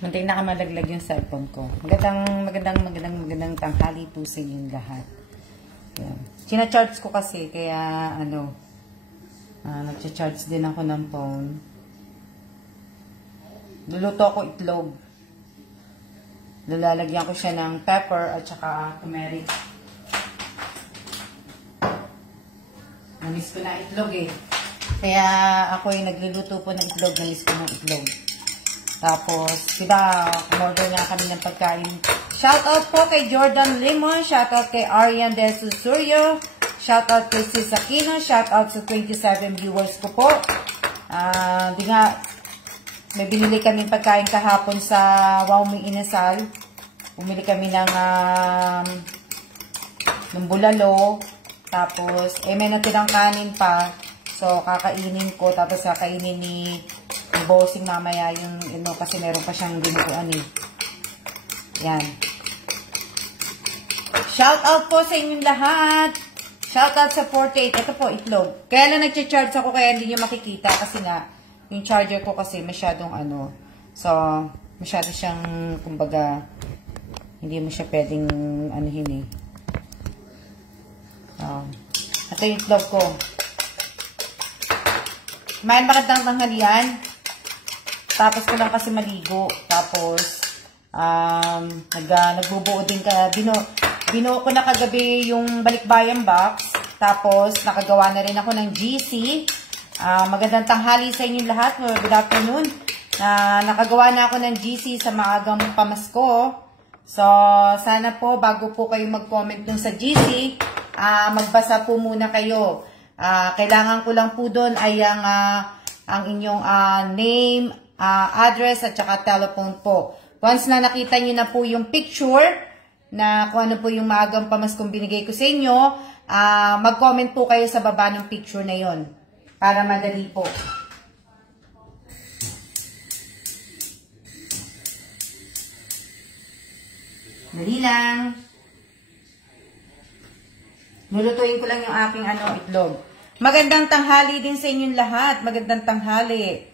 Muntik na malaglag yung cellphone ko. Magandang tanghali po sa inyong lahat. Yan. Sina-charge ko kasi, kaya nag-charge din ako ng phone. Luluto ako itlog. Lalagyan ko siya ng pepper at saka turmeric. Namiss ko na itlog eh. Kaya ako ay nagluluto po ng itlog. Namiss ko ng itlog. Tapos, diba, umorder nga kami ng pagkain. Shoutout po kay Jordan Limon. Shoutout kay Arian De Susurio. Shoutout kay Sis Aquino. Shoutout sa 27 viewers ko po. Di nga, may binili kami pagkain kahapon sa Wow May Inasal. Bumili kami ng bulalo. Tapos, may natirang kanin pa. So, kakainin ko. Tapos, kakainin ni bossing mamaya yung, kasi meron pa siyang dinuguan eh. Yan. Shout out po sa inyong lahat. Shout out sa 48. Ito po, itlog. Kaya lang nag-charge ako, kaya hindi nyo makikita kasi nga, yung charger ko kasi masyadong so, masyado siyang, kumbaga, hindi mo siya pwedeng, anuhin eh. Ito yung itlog ko. Kumain magandang tanghalian. Tapos ko lang kasi maligo. Tapos, nagbubuo din ka. Binuo ko na kagabi yung balikbayan box. Tapos, nakagawa na rin ako ng GC. Magandang tanghali sa inyong lahat. Good afternoon. Nakagawa na ako ng GC sa maagang pamasko. So, sana po, bago po kayo mag-comment dun sa GC, magbasa po muna kayo. Kailangan ko lang po dun ay ang inyong name, address at saka telephone po. Once na nakita nyo na po yung picture na kung ano po yung maagang pamaskong binigay ko sa inyo, mag-comment po kayo sa baba ng picture na yon para madali po. Dali lang. Lulutuin ko lang yung aking itlog. Magandang tanghali din sa inyong lahat. Magandang tanghali.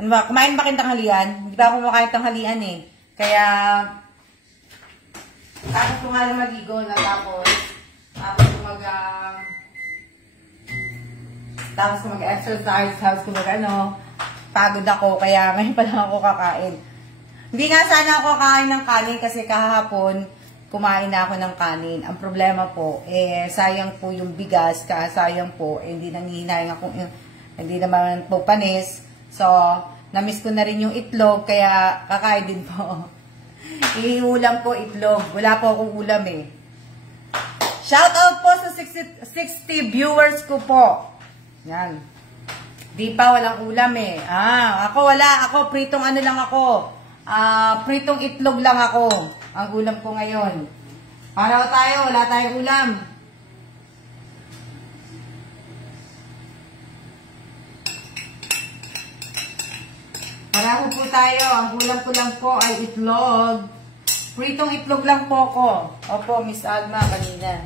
Ano ba? Kumain ba kayong tanghalian? Hindi ba ako kumakain tanghalian eh. Kaya, tapos ko nga lang magigo na tapos ko mag-exercise, tapos ko pagod ako. Kaya ngayon pa lang ako kakain. Hindi nga sana ako kakain ng kanin kasi kahapon, kumain na ako ng kanin. Ang problema po, sayang po yung bigas, sayang po, hindi nangihinayang ako, hindi naman po panis. So, namiss ko na rin yung itlog, kaya kakain din po. Iulam po itlog. Wala po akong ulam eh. Shout out po sa 60 viewers ko po. Yan. Di pa walang ulam eh. Ako wala. Ako, pritong lang ako. Pritong itlog lang ako. Ang ulam ko ngayon. Para tayo, wala tayong ulam. Pareho po tayo. Ang ulam ko lang po ay itlog. Pritong itlog lang po ko. Opo, Miss Alma, kanina.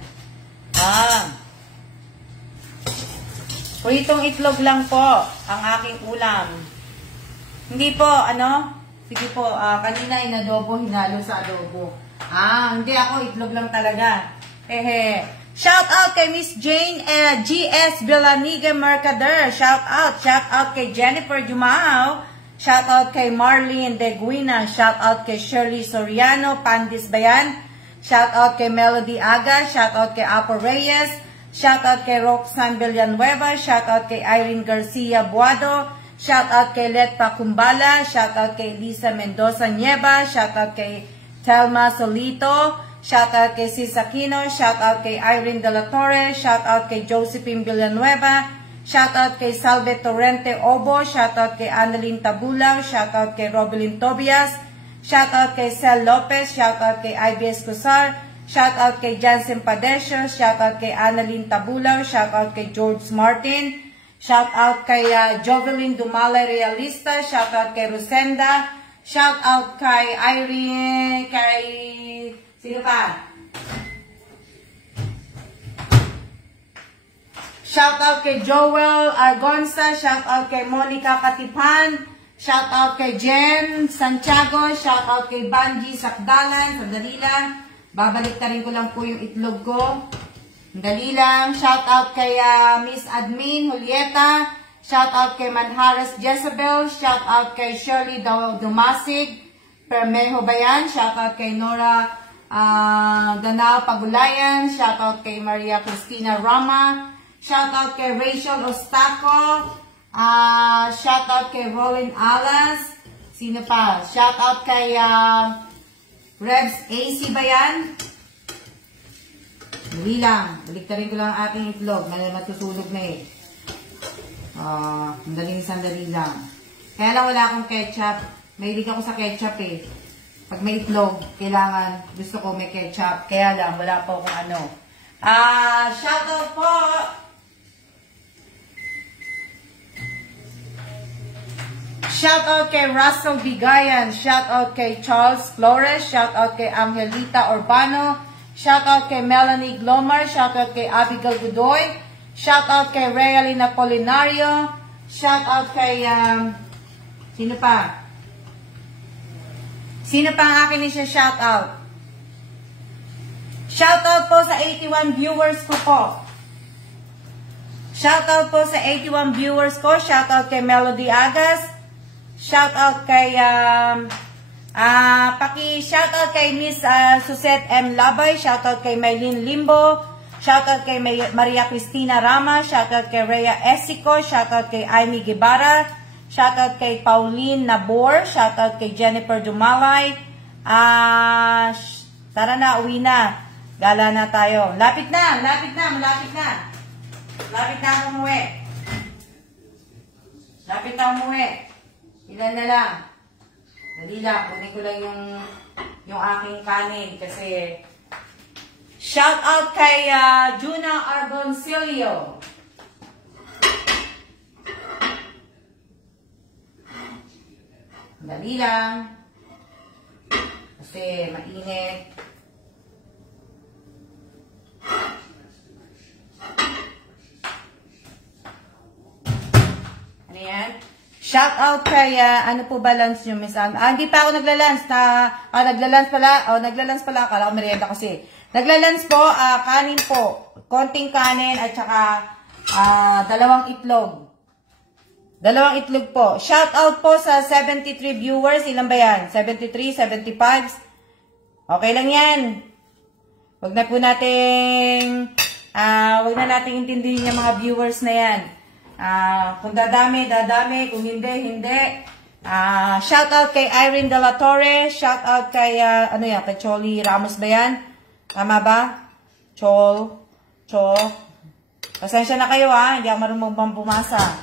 Pritong itlog lang po ang aking ulam. Hindi po, sige po, kanina inadobo, hinalo sa adobo. Hindi ako, itlog lang talaga. Shout out kay Miss Jane GS Villaniga Mercader. Shout out kay Jennifer Jumao. Shout out kay Marlene Deguina. Shout out kay Shirley Soriano, Pandis Bayan. Shout out kay Melody Aga. Shout out kay Apo Reyes. Shout out kay Roxanne Villanueva. Shout out kay Irene Garcia Buado. Shout out kay Letpa Kumbala. Shout out kay Lisa Mendoza Nieva. Shout out kay Telma Solito. Shout out kay Sis Aquino. Shout out kay Irene De La Torre. Shout out kay Josephine Villanueva. Shout out kay Salve Torrente Obo. Shout out kay Annalyn Tabulaw. Shout out kay Robelyn Tobias. Shout out kay Cel Lopez. Shout out kay IBS Cusar. Shout out kay Jansen Padesio. Shout out kay Annalyn Tabulaw. Shout out kay George Martin. Shout out kay Jovelyn Dumalay Realista. Shout out kay Rosenda. Shout out kay Irene. Sino pa? Shout out kay Joel Argonza. Shout out kay Monica Katipan. Shout out kay Jen Santiago. Shout out kay Banji Sakdalan. Sandali lang. Babalik ta rin ko lang po yung itlog ko. Sandali lang. Shout out kay Miss Admin Julieta. Shout out kay Manharas Jezebel. Shout out kay Shirley Dumasig. Permejo Bayan. Shout out kay Nora Danao Pagulayan. Shout out kay Maria Cristina Rama. Shout out kay Rachel Ostaco. Shout out kay Roland Alas. Sino pa? Shout out kay Rebs AC ba yan? Dali lang. Baliktarin ko lang ang aking itlog. Matusulog na eh. Sandali lang. Kaya lang wala akong ketchup. Mahilig ako sa ketchup eh. Pag may itlog, kailangan, gusto ko may ketchup. Kaya lang, wala po akong ano. Shout out po! Shout out kay Russell Bigayan. Shout out kay Charles Flores. Shout out kay Angelita Urbano. Shout out kay Melanie Glomar. Shout out kay Abigail Godoy. Shout out kay Realin Apolinario. Shout out kay sino pa? Sino pa ang akin siya shout out? Shout out po sa 81 viewers ko po. Shout out po sa 81 viewers ko. Shout out kay Melody Agas. Shout out kay shout out kay Miss Susette M. Labay. Shout out kay Maylene Limbo. Shout out kay Maria Cristina Rama. Shout out kay Rhea Esico. Shout out kay Amy Guevara. Shout out kay Pauline Nabor. Shout out kay Jennifer Dumalay. Tara na, uwi na. Gala na tayo. Lapit na, malapit na. Lapit na umuwi. Lapit na umuwi. Ilan na lang. Dali lang. Kunin ko lang yung aking kanin kasi shout out kay Juna Argoncillo. Dali lang. Kasi mainit. Ano yan? Shout out kay, ano po ba lunch nyo, Miss Anne? Hindi pa ako nagla-lunch. Nagla-lunch pala. Nagla-lunch pala. Akala ko merienda kasi. Nagla-lunch po, kanin po. Konting kanin at saka dalawang itlog. Dalawang itlog po. Shout out po sa 73 viewers. Ilan ba yan? 73, 75? Okay lang yan. Huwag na po nating, huwag na nating intindihin yung mga viewers na yan. Kung dadami. Kung hindi. Shout out kay Irene De La Torre. Shout out kay, kay Choli Ramos ba yan? Tama ba? Chol. Pasensya na kayo hindi ako marunong bumasa.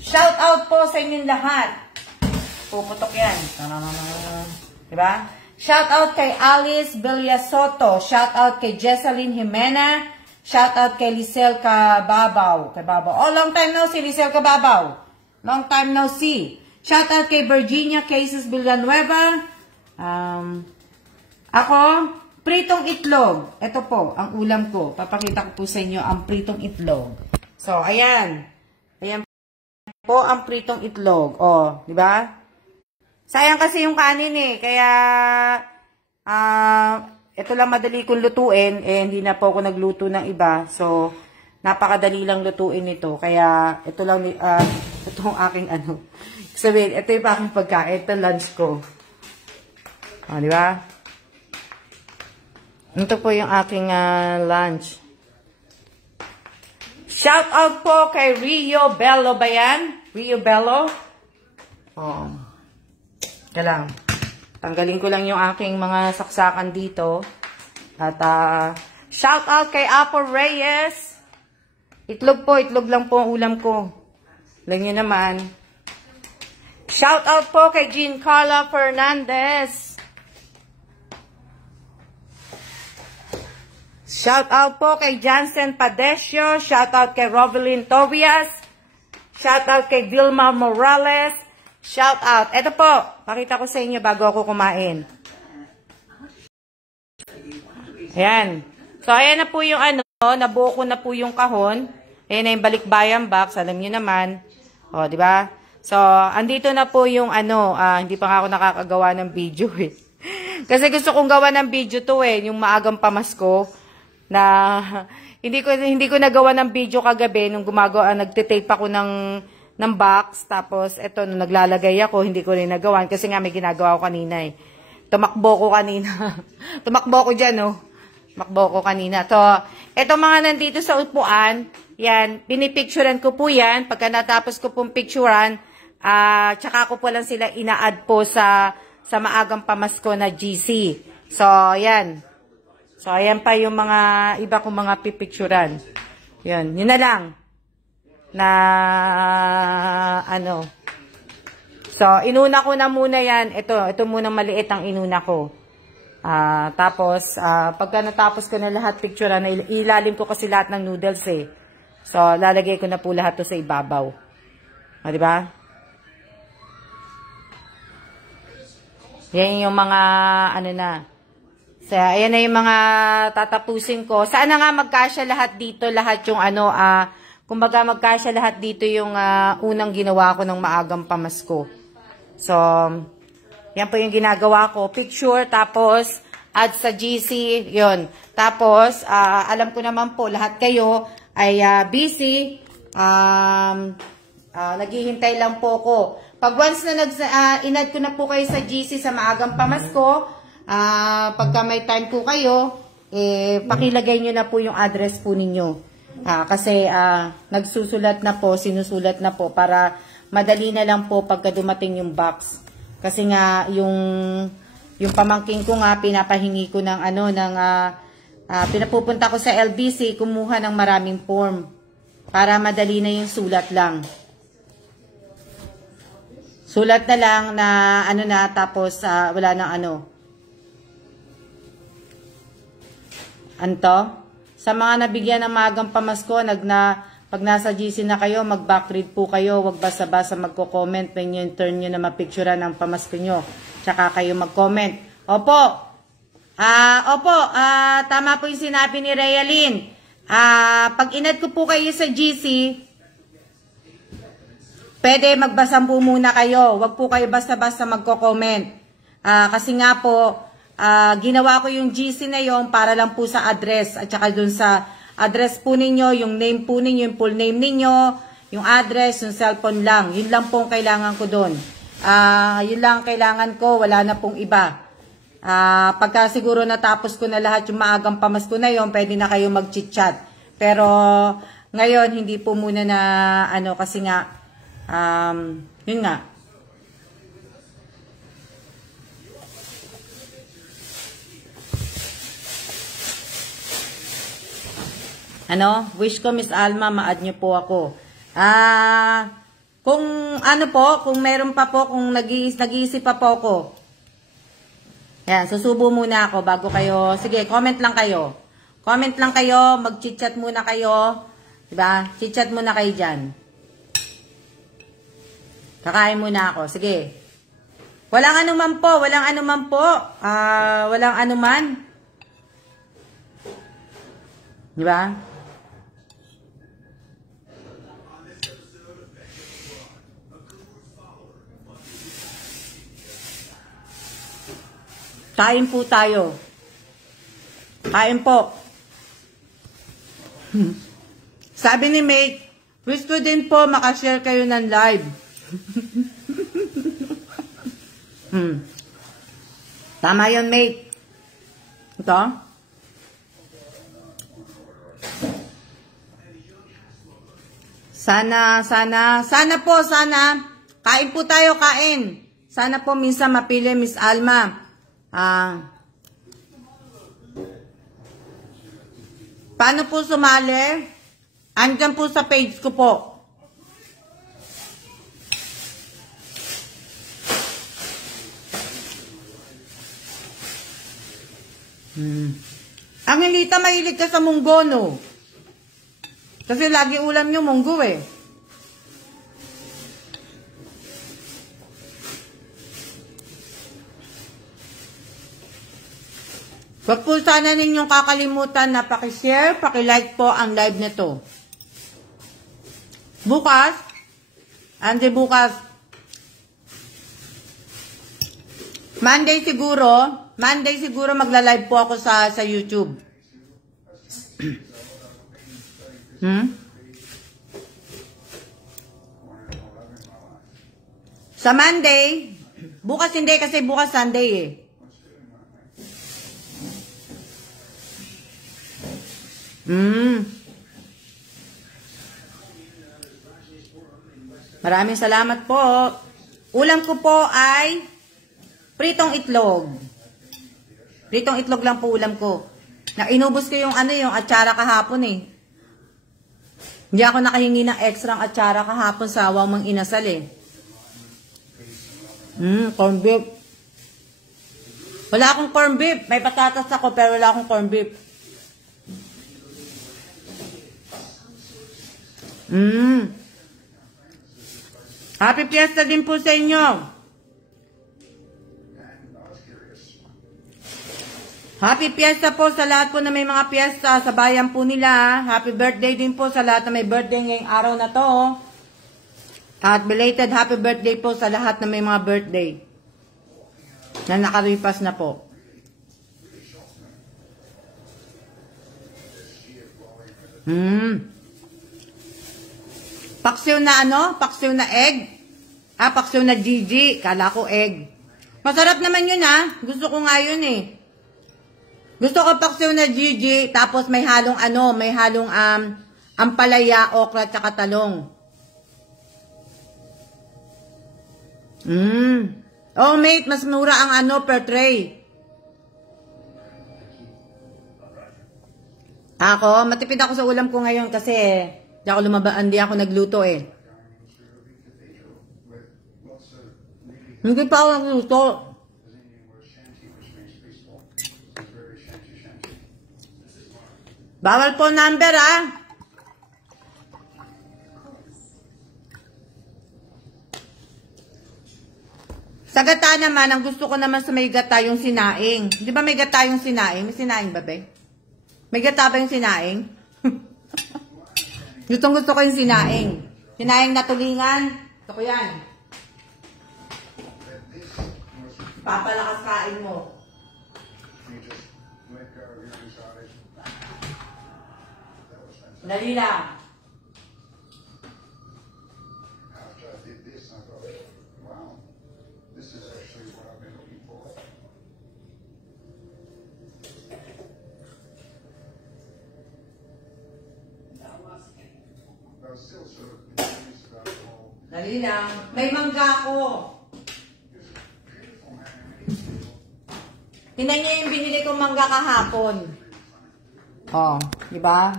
Shout out po sa inyong lahat. Puputok yan. Diba? Shout out kay Alice Villasoto. Shout out kay Jesseline Jimena. Shout out kay Lisel Cababaw. Oh, long time no see, Lisel Cababaw. Long time no see. Shout out kay Virginia Cases Villanueva. Ako, pritong itlog. Ito po, ang ulam ko. Papakita ko po sa inyo ang pritong itlog. So, ayan. Ayan po ang pritong itlog. Oh, di ba? Sayang kasi yung kanin kaya ito lang madali kong lutuin, hindi na po ako nagluto ng iba. So, napakadali lang lutuin ito. Kaya, ito lang, itong aking sabihin, ito yung aking pagkain. Ito lunch ko. Di ba? Ito po yung aking lunch. Shout out po kay Rio Bello ba yan? Rio Bello? Kaya lang. Tanggalin ko lang yung aking mga saksakan dito. At shout out kay Apo Reyes. Itlog lang po ang ulam ko. Alam niyo naman. Shout out po kay Jean Carla Fernandez. Shout out po kay Jansen Padesio. Shout out kay Rovelyn Tobias. Shout out kay Vilma Morales. Shout out. Ito po, pakita ko sa inyo bago ako kumain. Ayan. So, ayan na po yung nabuo ko na po yung kahon. Ayan na yung balikbayan box. Alam niyo naman. O, di ba? So, andito na po yung hindi pa nga ako nakakagawa ng video eh. Kasi gusto kong gawa ng video to eh, yung maagang pamasko na hindi ko nagawa ng video kagabi nung nagte-tape ako ng box, tapos eto nung naglalagay ako, hindi ko rin nagawan kasi nga may ginagawa ko kanina eh. Tumakbo ko kanina. Tumakbo ko diyan oh. Tumakbo ko kanina. So, eto mga nandito sa upuan, yan, pinipicturean ko po yan. Pagka natapos ko pong picturean, tsaka ko po lang sila ina-add po sa maagang pamasko na GC. So, yan. So, ayan pa yung mga iba kong mga pipicturean. Yun na lang. Na, So, inuna ko na muna yan. Ito muna maliit ang inuna ko. Tapos, pagka natapos ko na lahat picturean, ilalim ko kasi lahat ng noodles eh. So, lalagay ko na po lahat to sa ibabaw. O, diba? Yan yung mga, So, ayan na yung mga tatapusin ko. Sana nga magkasya lahat dito, lahat yung kumbaga magkasya lahat dito yung unang ginawa ko ng maagang pamasko. So, yan po yung ginagawa ko. Picture, tapos, add sa GC, yun. Tapos, alam ko naman po, lahat kayo ay busy. Naghihintay lang po ko. Pag once na in-add ko na po kayo sa GC sa maagang pamasko, pagka may time po kayo, pakilagay nyo na po yung address po ninyo. Kasi nagsusulat na po, sinusulat na po para madali na lang po pagka dumating yung box. Kasi nga yung pamangking ko nga pinapahingi ko ng pinapupunta ko sa LBC kumuha ng maraming form para madali na yung sulat lang. Sulat na lang na tapos wala nang Anto? Sa mga nabigyan ng maagang pamasko, pag nasa GC na kayo, mag-backread po kayo. Huwag basta-basta magko-comment when yung turn nyo na mapicturean ng pamasko nyo. Tsaka kayo mag-comment. Opo, tama po yung sinabi ni Realyn. Pag inad ko po kayo sa GC, pwede magbasa po muna kayo. Huwag po kayo basta-basta magko-comment. Kasi nga po, ginawa ko yung GC na yon para lang po sa address at saka dun sa address po ninyo, yung name po ninyo, yung full name ninyo, yung address, yung cellphone lang. Yun lang pong kailangan ko dun. Yun lang kailangan ko, wala na pong iba. Pagka siguro natapos ko na lahat yung maagang pamasko na yon, pwede na kayo mag-chit-chat. Pero ngayon, hindi po muna na kasi nga, yun nga. Wish ko Miss Alma, ma-add nyo po ako. Kung meron pa po, kung nag-iisip pa po ako. Yan, susubo muna ako bago kayo. Sige, comment lang kayo. Comment lang kayo, mag-chit-chat muna kayo. Diba? Chit-chat muna kayo dyan. Kakain muna ako. Sige. Walang anuman po, walang anuman po. Walang anuman. Diba? Kain po tayo. Kain po. Sabi ni Mate, wish ko din po makashare kayo ng live. Tama yun, Mate. Ito. Sana po, kain po tayo, kain. Sana po minsan mapili, Miss Alma. Paano po sumali? Andyan po sa page ko po. Ang Hilita, mahilig ka sa munggo, no? Kasi lagi ulam nyo munggo eh. Huwag po sana ninyong kakalimutan na pakishare, pakilike po ang live nito. Bukas, Monday siguro magla-live po ako sa YouTube. Sa Monday, bukas hindi kasi bukas Sunday eh. Maraming salamat po. Ulam ko po ay pritong itlog. Pritong itlog lang po ulam ko. Inubos ko yung yung atsara kahapon eh. Hindi ako nakahingi ng extra atsara kahapon sa Wawang Inasal eh. Corn beef. Wala akong corn beef. May patatas ako pero wala akong corn beef. Happy Fiesta din po sa inyo. Happy Fiesta po sa lahat po na may mga fiesta sa bayan po nila. Happy birthday din po sa lahat na may birthday ngayong araw na to. At belated happy birthday po sa lahat na may mga birthday na nakaripas na po. Paksiw na Paksiw na egg? Paksiw na Gigi. Kala ko egg. Masarap naman yun Gusto ko nga yun eh. Gusto ko paksiw na Gigi. Tapos may halong may halong ampalaya, okra, tsaka talong. Oh mate, mas mura ang per tray. Ako, matipid ako sa ulam ko ngayon kasi hindi ako nagluto eh. Hindi pa ako nagluto. Bawal po number Sa gata naman, ang gusto ko naman sa may gata yung sinaing. Di ba may gata yung sinaing? May sinaing ba, be? May gata ba yung sinaing? Gusto ko yung sinaing. Sinaing na tulingan. Gusto ko yan. Papalakas kain mo. Dali lang. Dali lang. May mangga ko. Tingnan niyo yung binili kong mangga kahapon. Oh, di ba?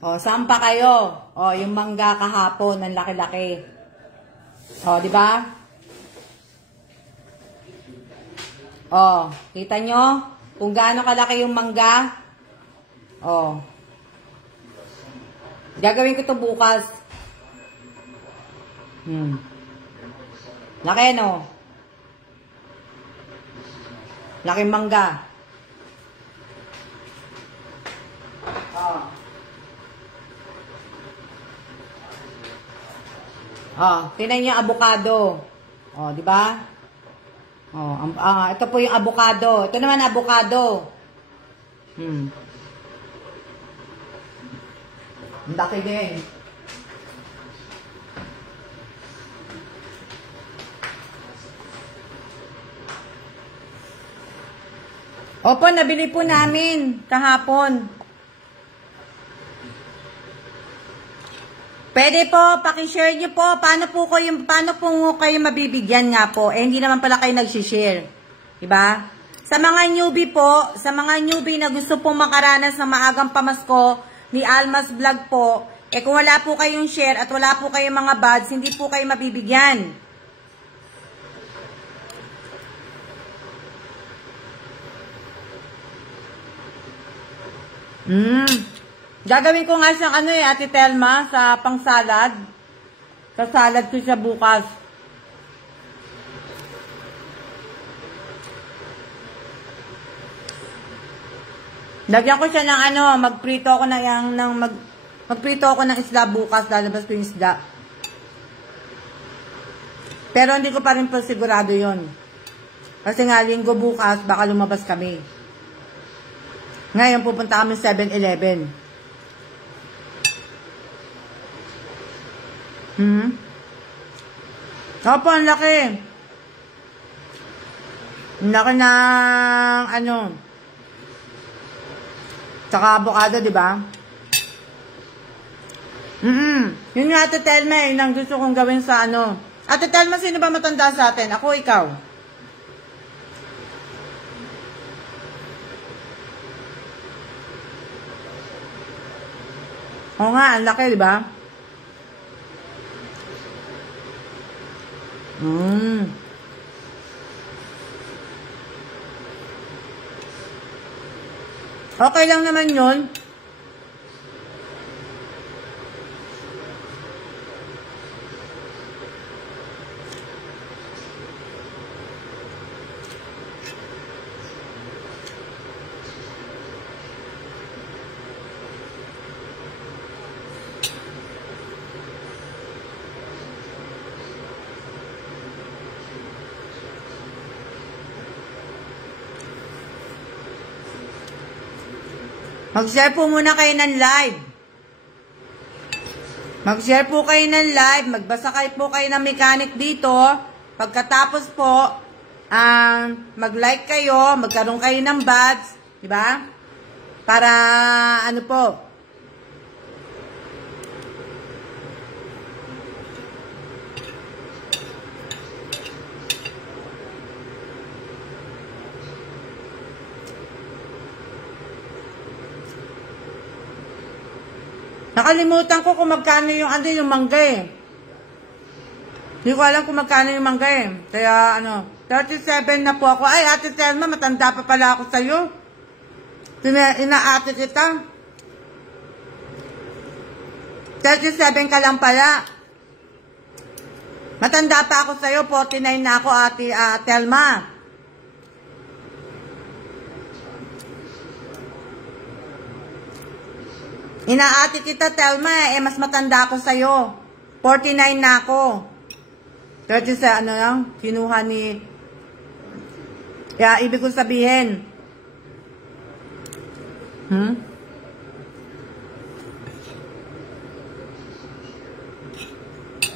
Oh, saan pa kayo? Oh, yung mangga kahapon, ang laki-laki. Oh, di ba? Oh, kita nyo? Kung gaano kalaki yung mangga? Oh. Gagawin ko to bukas. Laki, no? Laking mangga. Oh. Oh, tingnan niyo avocado. Oh, di ba? Oh, ito po yung avocado. Ito naman avocado. Ang laki din. Opo, nabili po namin kahapon. Pwede po, paki-share niyo po. Paano po kayo mabibigyan nga po? Eh, hindi naman pala kayo nag-share. Diba? Sa mga newbie po, sa mga newbie na gusto pong makaranas ng maagang pamasko ni Almas Vlog po, eh kung wala po kayong share at wala po kayong mga buds, hindi po kayo mabibigyan. Gagawin ko nga siyang Ate Telma, sa pang-salad. Sa salad ko siya bukas. Lagyan ko siya ng magprito ako magprito ako ng isda bukas, lalabas ko yung isda. Pero hindi ko pa rin po sigurado 'yon. Kasi nga, linggo bukas, baka lumabas kami. Ngayon, pupunta kami 7-Eleven. Opo, ang laki. Ang laki ng, ano, tsaka avocado, di ba? Yun nga, Ate Telma, yun ang gusto kong gawin sa, ano. Ate Telma, sino ba matanda sa atin? Ako, ikaw? Oo nga, ang laki, di ba? Okay lang naman yun. Mag-share po muna kayo ng live. Mag-share po kayo ng live. Magbasa kayo po kayo ng mechanic dito. Pagkatapos po, mag-like kayo, magkaroon kayo ng badge. Diba? Para, ano po, nakalimutan ko kung magkano yung, ano, yung mangga eh. Hindi ko alam kung magkano yung mangga eh. Kaya, ano, 37 na po ako. Ay, Ate Telma, matanda pa pala ako sa'yo. Inaate kita. 37 ka lang pala. Matanda pa ako sa'yo. 49 na ako, Ate Telma. Inaati kita, Telma, mas matanda ako sa'yo. 49 na ako. 30 ano lang, kinuha ni... Kaya, ibig ko sabihin.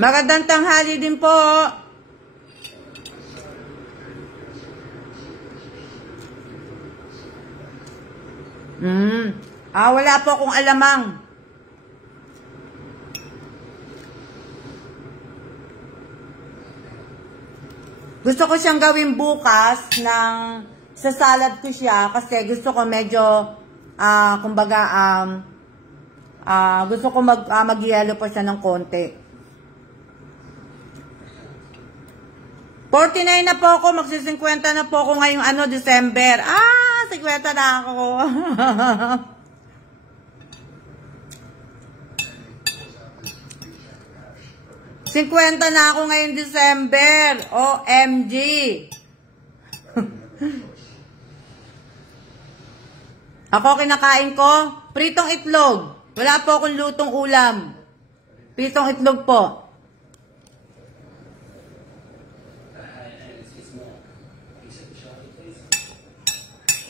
Magandang tanghali din po. Wala po akong alamang. Gusto ko siyang gawin bukas ng sasalad ko siya kasi gusto ko medyo kumbaga gusto ko mag-yellow pa siya ng konti. 49 na po ako, magsi-50 na po ako ngayong December. 50 na ako. Cinquenta na ako ngayong December. OMG. Ako kinakain ko, pritong itlog. Wala po akong lutong ulam. Pritong itlog po.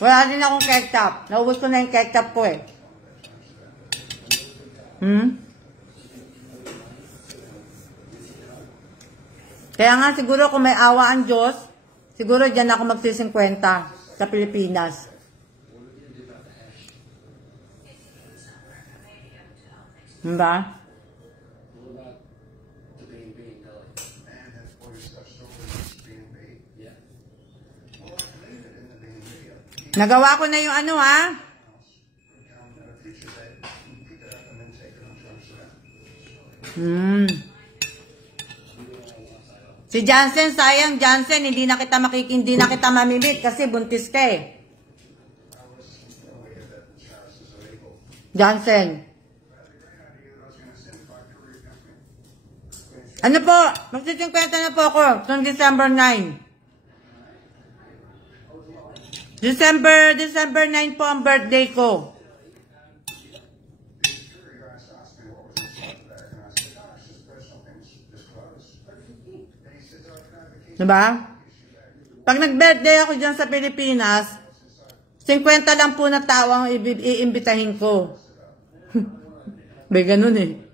Wala din akong ketchup. Naubos ko na yung ketchup ko eh. Kaya nga siguro kung may awa ang Diyos, siguro dyan ako magsi-50 sa Pilipinas. Diba? Nagawa ko na yung Si Jansen, sayang Jansen, hindi na kita mamimit kasi buntis ka eh. Jansen. Ano po? Magsi-50 na po ako noong December 9. December 9 po ang birthday ko. Diba? Pag nag-birthday ako dyan sa Pilipinas, 50 lang po na tao ang iimbitahin ko. May ganun eh.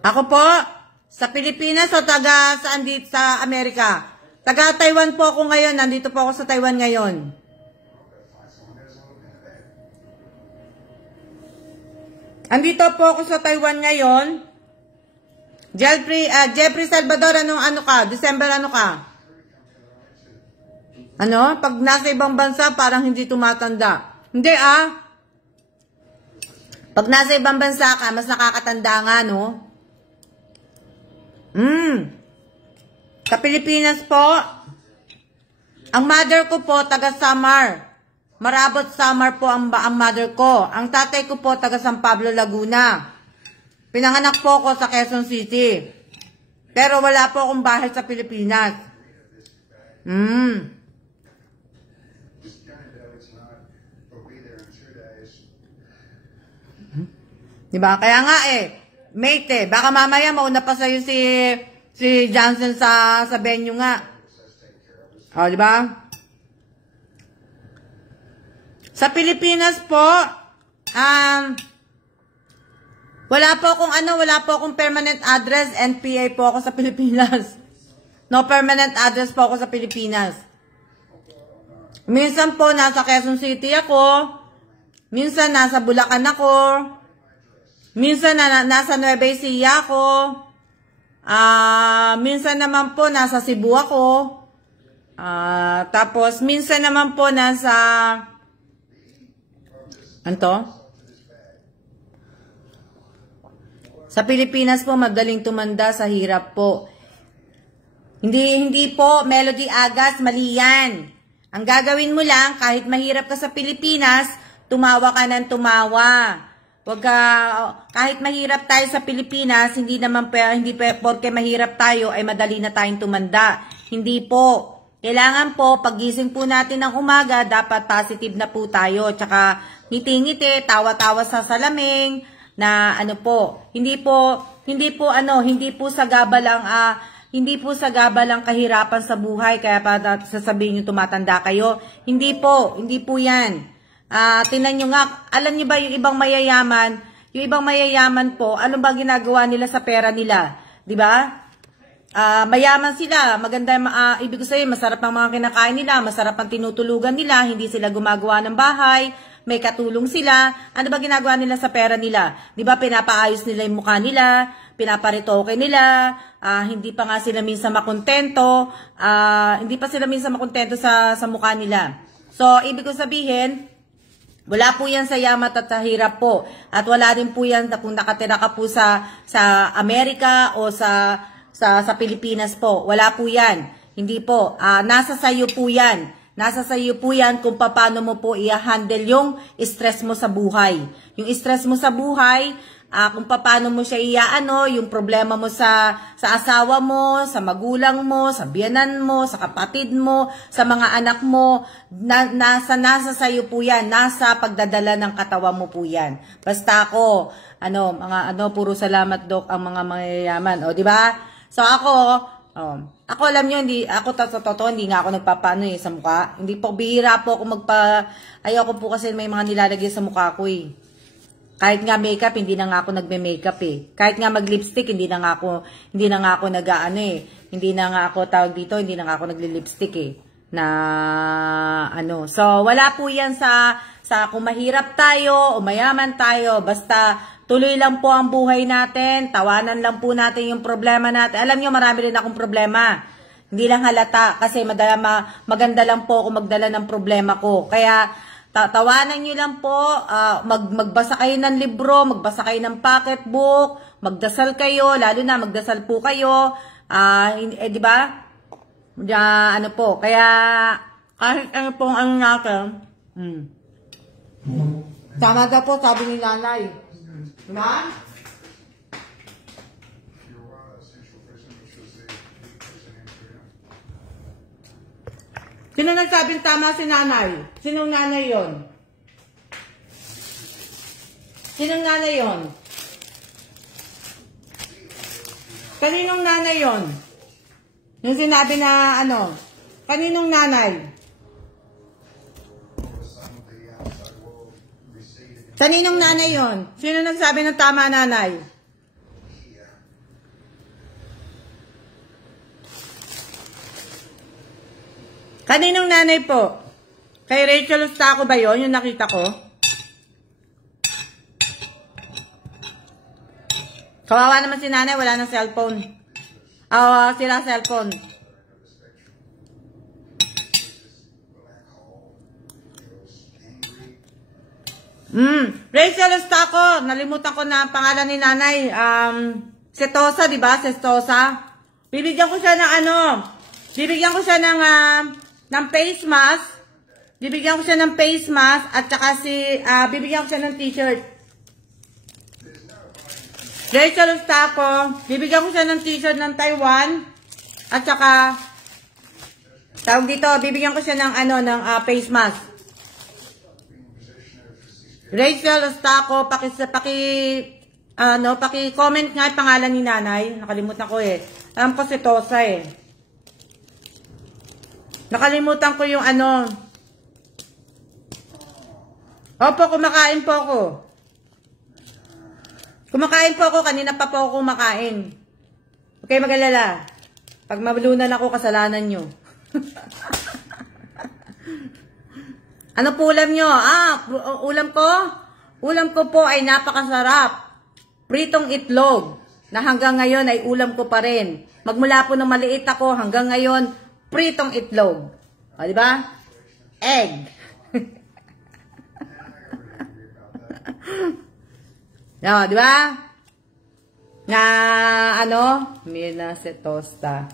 Ako po, sa Pilipinas o taga saan dito sa Amerika? Taga Taiwan po ako ngayon. Nandito po ako sa Taiwan ngayon. Andito po ako sa Taiwan ngayon. Jeffrey Salvador, ano ka? December ano ka? Ano? Pag nasa ibang bansa, parang hindi tumatanda. Hindi Pag nasa ibang bansa ka, mas nakakatanda nga, no? Sa Pilipinas po, ang mother ko po, taga Samar. Marabot Samar po ang mother ko. Ang tatay ko po, taga San Pablo, Laguna. Pinanganak po ako sa Quezon City. Pero wala po akong bahay sa Pilipinas. Diba? Kaya nga mate baka mamaya mauna pa sa'yo si Johnson sa venue nga. O, diba? Sa Pilipinas po, wala po akong permanent address. NPA po ako sa Pilipinas. No permanent address po ako sa Pilipinas. Minsan po nasa Quezon City ako. Minsan nasa Bulacan ako. Minsan nasa Nueva Ecija ako. Minsan naman po nasa Cebu ako. Tapos minsan naman po nasa sa Pilipinas po madaling tumanda sa hirap po. Hindi po Melody Agas, mali yan. Ang gagawin mo lang, kahit mahirap ka sa Pilipinas, tumawa ka ng tumawa. Kahit mahirap tayo sa Pilipinas, hindi porke mahirap tayo ay madali na tayong tumanda. Hindi po. Kailangan po, pagising po natin ng umaga, dapat positive na po tayo. Tsaka ngiti-ngiti, tawa-tawa sa salaming, na hindi po sagaba lang kahirapan sa buhay, kaya pa sasabihin nyo tumatanda kayo. Hindi po yan. Tingnan nyo nga, alam nyo ba yung ibang mayayaman po, ano ba ginagawa nila sa pera nila? Diba? Mayaman sila, maganda, ibig sabihin, masarap ang mga kinakain nila, masarap ang tinutulugan nila, hindi sila gumagawa ng bahay, may katulong sila. Ano ba ginagawa nila sa pera nila? Diba, pinapaayos nila yung mukha nila, pinaparitoke nila, hindi pa nga sila minsan makontento, sa mukha nila. So, ibig ko sabihin, wala po yan sa yamat at sa hirap po. At wala din po yan kung nakatira ka po sa Amerika o sa Pilipinas po. Wala po yan. Hindi po. Nasa sayo po yan. Nasa sayo po yan kung paano mo po i-handle yung stress mo sa buhay. Yung stress mo sa buhay, kung paano mo siya yung problema mo sa asawa mo, sa magulang mo, sa biyanan mo, sa kapatid mo, sa mga anak mo, nasa sayo po yan, nasa pagdadala ng katawan mo po yan. Basta ako, puro salamat Doc ang mga mayayaman, di ba? So ako alam nyo, sa totoo, hindi nga ako nagpapaano sa mukha. Hindi po, bihira po ako ayoko po kasi may mga nilalagay sa mukha ko Kahit nga makeup, hindi na nga ako nagme-makeup Kahit nga mag-lipstick, hindi na nga ako hindi na nga ako tawag dito, hindi na nga ako nagli-lipstick So, wala po yan sa kung mahirap tayo o mayaman tayo, basta tuloy lang po ang buhay natin, tawanan lang po natin yung problema natin. Alam nyo, marami rin akong problema. Hindi lang halata kasi maganda lang po ako magdala ng problema ko. Kaya, tawanan nyo lang po, magbasa kayo ng libro, magbasa kayo ng pocketbook, magdasal kayo, lalo na magdasal po kayo, di ba? Kaya, kahit ano pong ang natin, tama daw po, sabi ni nanay. Diba? Sino nagsabing tama si nanay? Sinong nanay yon? Sinong nanay yon? Kaninong nanay yon? Yung sinabi na ano? Kaninong nanay? Kaninong nanay yon? Sino nagsabi ng tama, nanay? Kaninong nanay po? Kay Rachel Ustaco ba yon? Yung nakita ko? Kawawa naman si nanay, wala ng cellphone. Sila cellphone. Rachel Ustaco, nalimutan ko na ang pangalan ni nanay. Setosa, di ba? Setosa. Bibigyan ko siya ng ano? Bibigyan ko siya ng face mask. Bibigyan ko siya ng face mask at saka bibigyan ko siya ng t-shirt. Rachel Ustaco, bibigyan ko siya ng t-shirt ng Taiwan at saka tawag dito, bibigyan ko siya ng face mask. Rachel Ustaco, paki-comment nga yung pangalan ni nanay. Nakalimutan ko eh. Alam ko si Tosa eh. Nakalimutan ko yung Opo, kumakain po ako. Kumakain po ako. Kanina pa po ako kumakain. Okay, mag-alala. Pag malunan ako, kasalanan nyo. Ano po ulam nyo? Ulam ko? Ulam ko po ay napakasarap. Pritong itlog. Na hanggang ngayon ay ulam ko pa rin. Magmula po nung maliit ako hanggang ngayon, pritong itlog. O, diba? Egg. No, di ba? Mirna Setosa.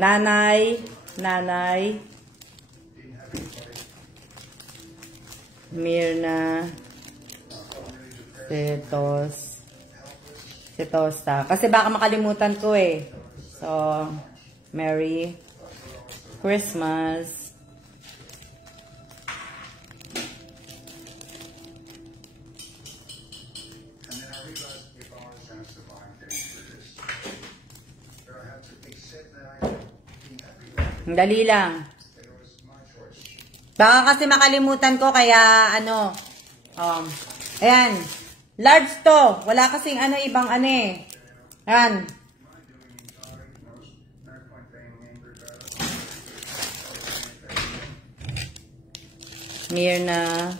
Nanay. Mirna Setosa. Kasi baka makalimutan ko eh. So, Merry Christmas. Dali lang. Baka kasi makalimutan ko kaya ayan. Large to. Wala kasing ibang eh. Ayan. Mirna.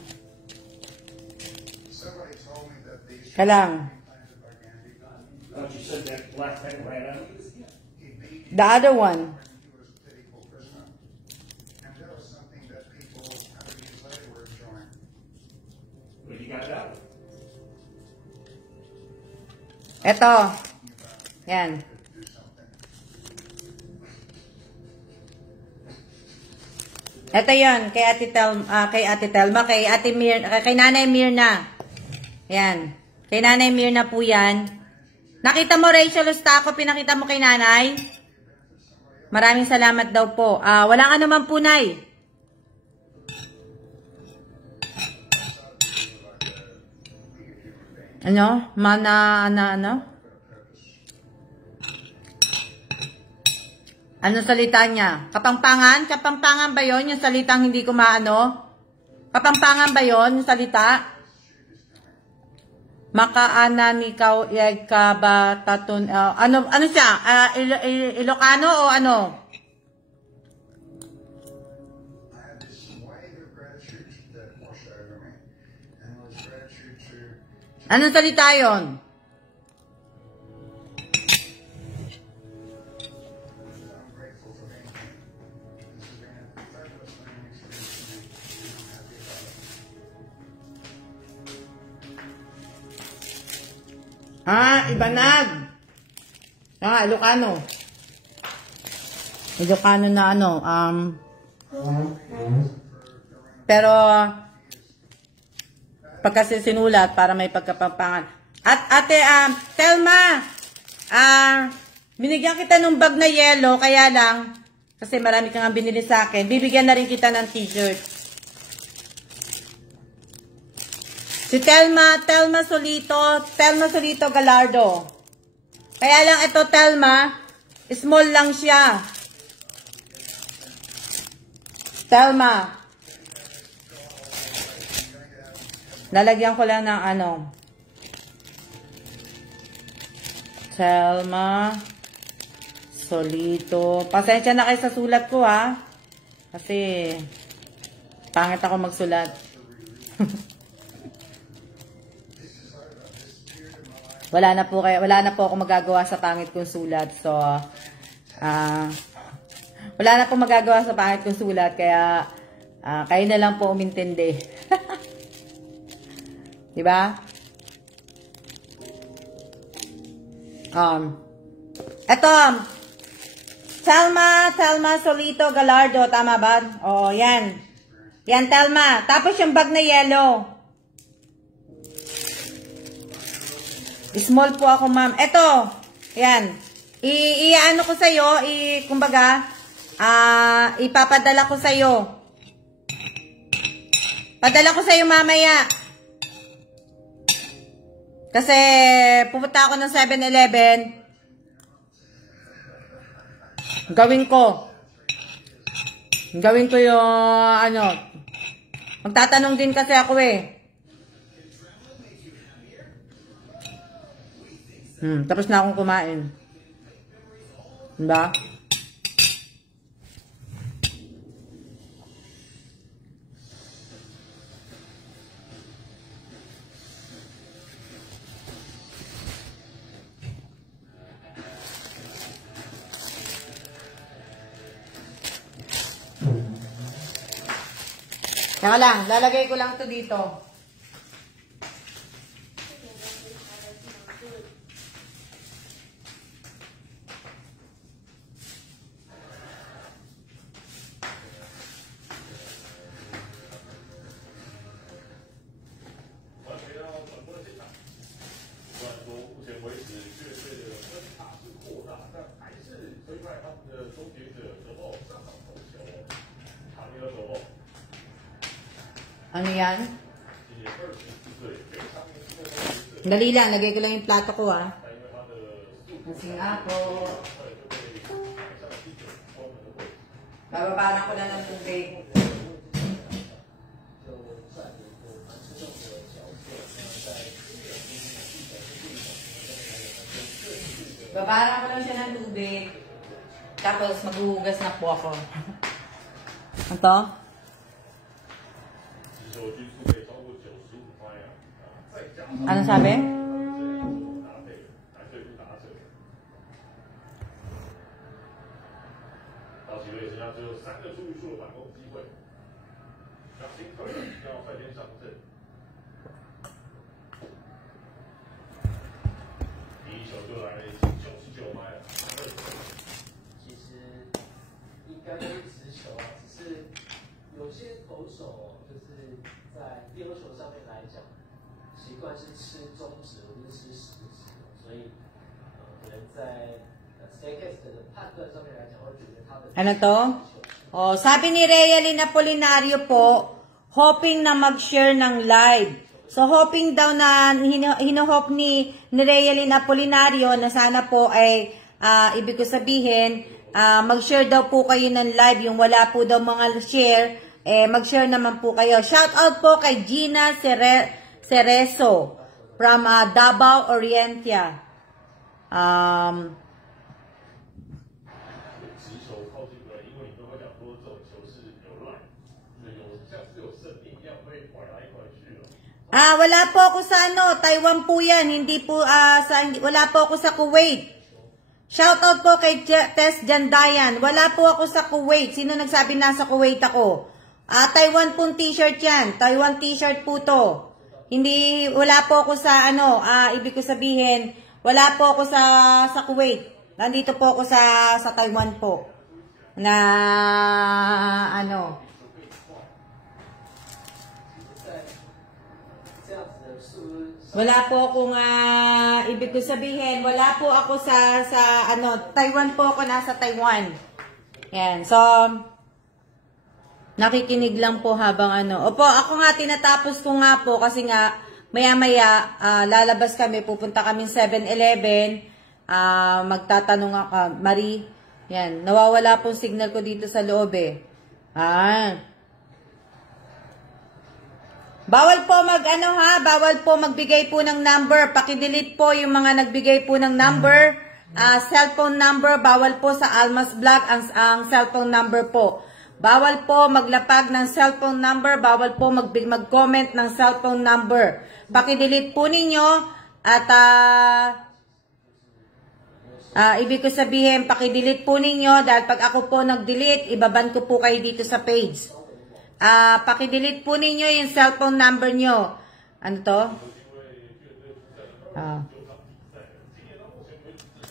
Kalang. The other one. Eto. Yan. Eto yun. Kay Ate Telma. Kay Nanay Mirna. Yan. Kay Nanay Mirna po yan. Nakita mo, Rachel Ustaco, pinakita mo kay Nanay? Maraming salamat daw po. Wala ka naman po, Nay. Ano salita niya? Kapampangan? Kapampangan ba yon? Yung salitang hindi ko maano? Kapampangan ba yon? Yung salita? Makaanan ikaw yag ka ba tatun... ano siya? Ilocano o ano? Anong salita yon? Ibanag. Ilocano. Ilocano na pero pagkasi sinulat para may pagkapampangan. At Ate Telma, binigyan kita ng bag na yellow, kaya lang kasi marami kang binili sa akin. Bibigyan na rin kita ng t-shirt. Si Telma Solito Galardo. Kaya lang ito, Telma, small lang siya. Telma. Lalagyan ko lang ng ano. Telma. Solito. Pasensya na kayo sa sulat ko, ha. Kasi, pangit ako magsulat. wala na po ako magagawa sa pangit kong sulat. So, wala na po magagawa sa pangit kong sulat. Kaya, kayo na lang po umintindi. Diba? Eto, Telma Solito Galardo, tama ba? Oo, yan. Yan, Telma. Tapos yung bag na yellow. Small po ako, ma'am. Eto, yan. Iano ko sa'yo, kumbaga, ipapadala ko sa'yo. Padala ko sa'yo mamaya. Kasi, pupunta ako ng 7-Eleven. Gawin ko yung, magtatanong din kasi ako eh. Tapos na akong kumain. Diba? Teka lang, lalagay ko lang to dito. Ano yan? Dali lang, lagay ko lang yung plato ko, ha. Kasing ako. Bababaran ko na ng tubig. Babaran ko lang siya ng tubig. Tapos maghuhugas na po ako. Ito? Ano sabi? Ano to? Oh, sabi ni Realyn Apolinario po, hoping na mag-share ng live. So, hoping daw na, hino-hope ni Realyn Apolinario na sana po ay, ibig ko sabihin, mag-share daw po kayo ng live. Yung wala po daw mga share, mag-share naman po kayo. Shout out po kay Gina Cerezo from Davao Orientia. Wala po ako sa Taiwan po yan. Hindi po, wala po ako sa Kuwait. Shoutout po kay Tess Jandayan. Wala po ako sa Kuwait. Sino nagsabi nasa Kuwait ako? Taiwan pong t-shirt yan. Taiwan t-shirt po to. Hindi, wala po ako sa ibig ko sabihin, wala po ako sa Kuwait. Nandito po ako sa Taiwan po. Na, wala po akong, ibig ko sabihin, wala po ako sa Taiwan po ako, nasa Taiwan. Yan, so, nakikinig lang po habang Opo, ako nga, tinatapos ko nga po, kasi nga, maya-maya, lalabas kami, pupunta kami 7-Eleven, magtatanong ako. Marie, yan. Nawawala pong signal ko dito sa loob eh. Bawal po bawal po magbigay po ng number. Paki-delete po yung mga nagbigay po ng number. Cellphone number, bawal po sa Almas Vlog ang cellphone number po. Bawal po maglapag ng cellphone number, bawal po mag-comment ng cellphone number. Paki-delete po ninyo at ibig ko sabihin, paki-delete po ninyo dahil pag ako po nag-delete, ibaban ko po kayo dito sa page. Paki-delete po ninyo yung cellphone number nyo. Ano to?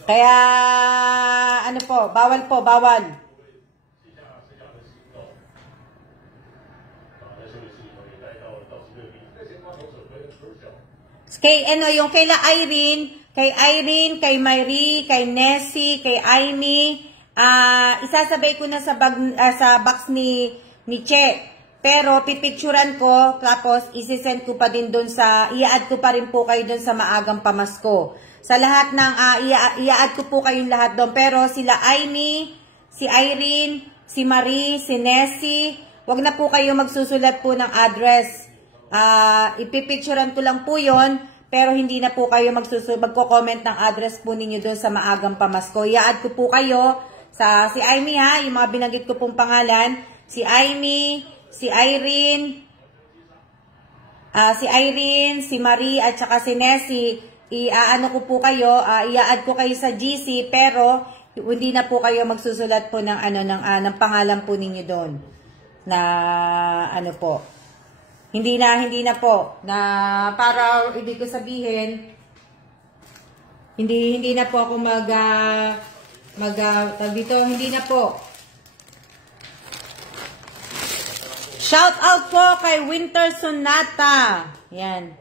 Kaya, ano po, bawal po, bawal. Yung kay Irene, kay Marie, kay Nessie, kay Amy, isasabay ko na sa box ni Che. Pero pipicturan ko, tapos isisend ko pa din doon i-add ko pa rin po kayo doon sa maagang pamasko. Sa lahat ng, i-add ko po kayong lahat doon. Pero sila Amy, si Irene, si Marie, si Nessie, wag na po kayo magsusulat po ng address. Ipipicturan ko lang po yon, pero hindi na po kayo magko-comment ng address po ninyo doon sa maagang pamasko. I-add ko po kayo sa si Amy yung mga binanggit ko pong pangalan, si Amy, si Irene, si Marie at saka si Nessie, i-aano ko po kayo, i-add ko kayo sa GC, pero hindi na po kayo magsusulat po ng ng pangalan po ninyo doon. Na ano po. Hindi na po na para ibig ko sabihin hindi na po ako dito, hindi na po. Shout out po kay Winter Sonata. Yan.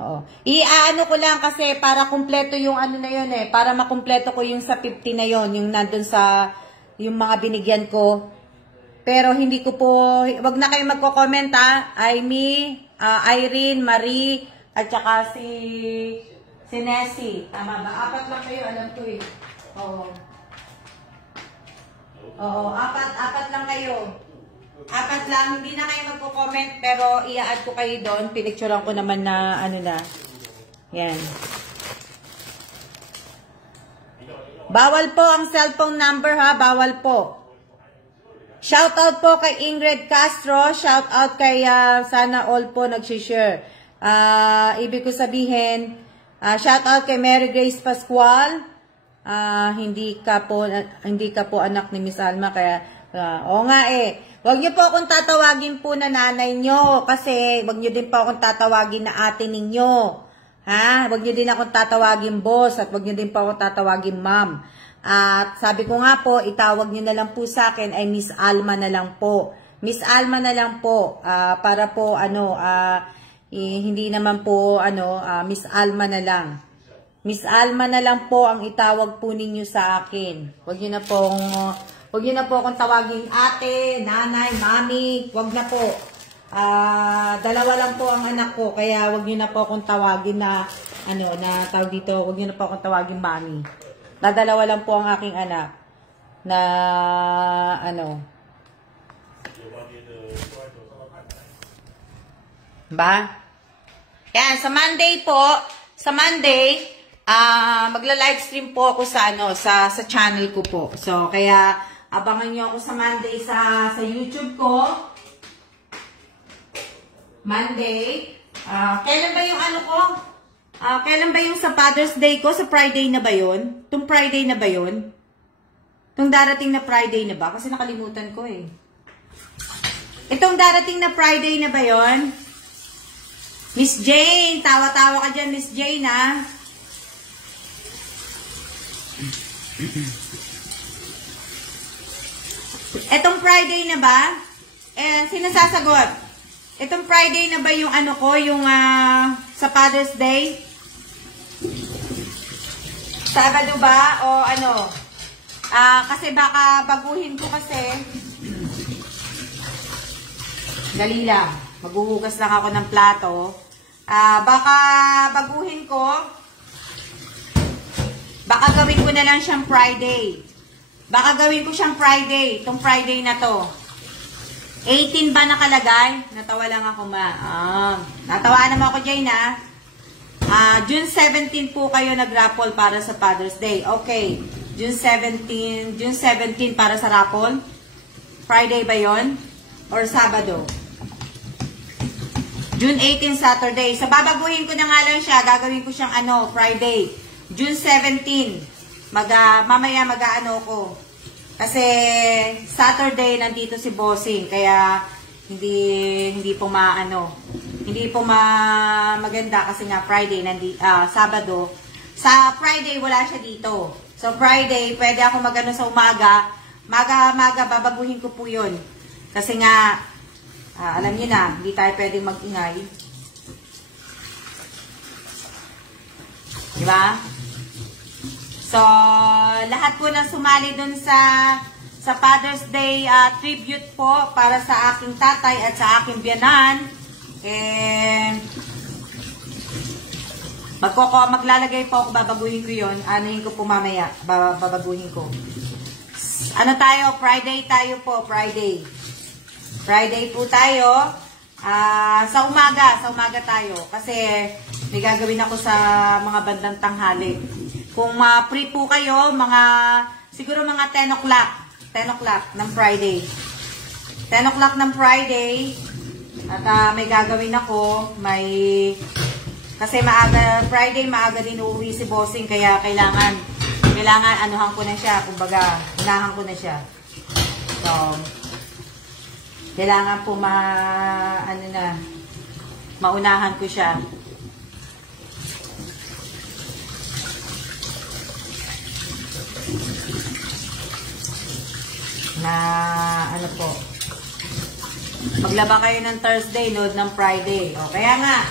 Oo. I-ano ko lang kasi para kumpleto yung na yun para makumpleto ko yung sa 50 na yun, yung nandun sa yung mga binigyan ko. Pero hindi ko po, wag na kayo magko-comment Amy, Irene, Marie, at saka si Nessie. Tama ba? 4 lang kayo, alam ko eh. Oo, 4 lang kayo. 4 lang, hindi na kayo magko-comment, pero i-add ko kayo doon. Pinicturean ko naman na Yan. Bawal po ang cellphone number bawal po. Shout out po kay Ingrid Castro, shout out kay sana all po nag-share. Ibig ko sabihin, shout out kay Mary Grace Pascual. Hindi ka po anak ni Miss Alma, kaya oo nga Huwag niyo po akong tatawagin po na nanay nyo, kasi huwag niyo din po akong tatawagin na ate ninyo. Huwag niyo din akong tatawagin boss, at huwag niyo din po akong tatawagin ma'am. At sabi ko nga po, itawag niyo na lang po sa akin ay Miss Alma na lang po. Miss Alma na lang po, para po hindi naman po Miss Alma na lang. Miss Alma na lang po ang itawag po ninyo sa akin. Huwag niyo na po akong tawagin ate, nanay, mami. Huwag na po. 2 lang po ang anak ko, kaya huwag niyo na po akong tawagin na tawag dito. Huwag niyo na po akong tawagin mami. 2 lang po ang aking anak na ba? Yan, sa Monday, magla-livestream po ako sa channel ko po. So, kaya abangan nyo ako sa Monday sa YouTube ko. Monday. Kailan ba yung kailan ba yung sa Father's Day ko? Sa Friday na ba yun? Itong Friday na ba yun? Itong darating na Friday na ba? Kasi nakalimutan ko Itong darating na Friday na ba yun? Miss Jane, tawa-tawa ka dyan, Miss Jane, Etong Friday na ba? Sino sasagot? Etong Friday na ba yung yung sa Father's Day? Sabado ba? O kasi baka baguhin ko kasi. Dali lang. Maghuhugas lang ako ng plato. Baka baguhin ko. Baka gawin ko na lang siyang Friday. Baka gawin ko siyang Friday. Itong Friday na to. 18 ba nakalagay? Natawa lang ako natawa naman ako dyan June 17 po kayo nag-raffle para sa Father's Day. Okay. June 17 para sa raffle. Friday ba yon? Or Sabado? June 18 Saturday. So babaguhin ko na nga lang siya. Gagawin ko siyang Friday. June 17. Mamaya mag-aano ko. Kasi Saturday nandito si Bossing, kaya hindi po maganda kasi nga Friday Sabado. Sa Friday wala siya dito. So Friday pwede ako magano sa umaga. Maga babaguhin ko po 'yon. Kasi nga alam niyo na, hindi tayo pwedeng mag-ingay. Di ba? So, lahat po na sumali dun sa Father's Day tribute po para sa aking tatay at sa aking biyanan. Maglalagay po ako, babaguhin ko yun. Anuhin ko po mamaya. Babaguhin ko. Friday tayo po, Friday. Friday po tayo. Sa umaga tayo. Kasi may gagawin ako sa mga bandang tanghali. Kung free po kayo, siguro mga 10 o'clock. 10 o'clock ng Friday. 10 o'clock ng Friday. At may gagawin ako. Kasi Friday maaga din uuwi si Bossing. Kaya kailangan anuhan ko na siya. Kumbaga, unahan ko na siya. So, kailangan po maunahan ko siya. Maglaba kayo ng Thursday, load ng Friday. O, kaya nga,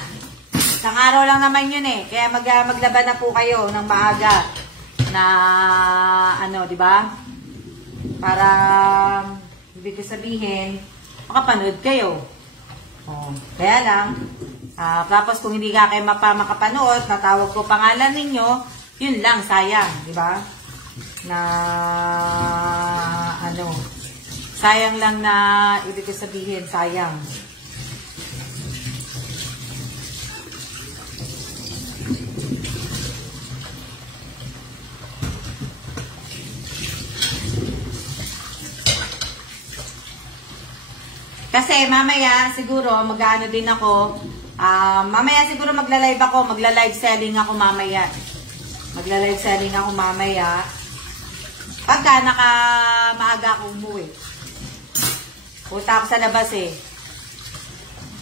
isang araw lang naman yun Kaya maglaba na po kayo ng maaga na, di ba? Para, ibig sabihin, makapanood kayo. O, kaya lang, tapos kung hindi ka kayo makapanood, natawag ko pangalan ninyo, yun lang, sayang, di ba? Sayang lang na, ibig sabihin, sayang. Kasi mamaya siguro mag-ano din ako. Mamaya siguro magla-live ako, magla-live selling ako mamaya. Magla-live selling ako mamaya. Pagka maaga ako umuwi. Punta ako sa labas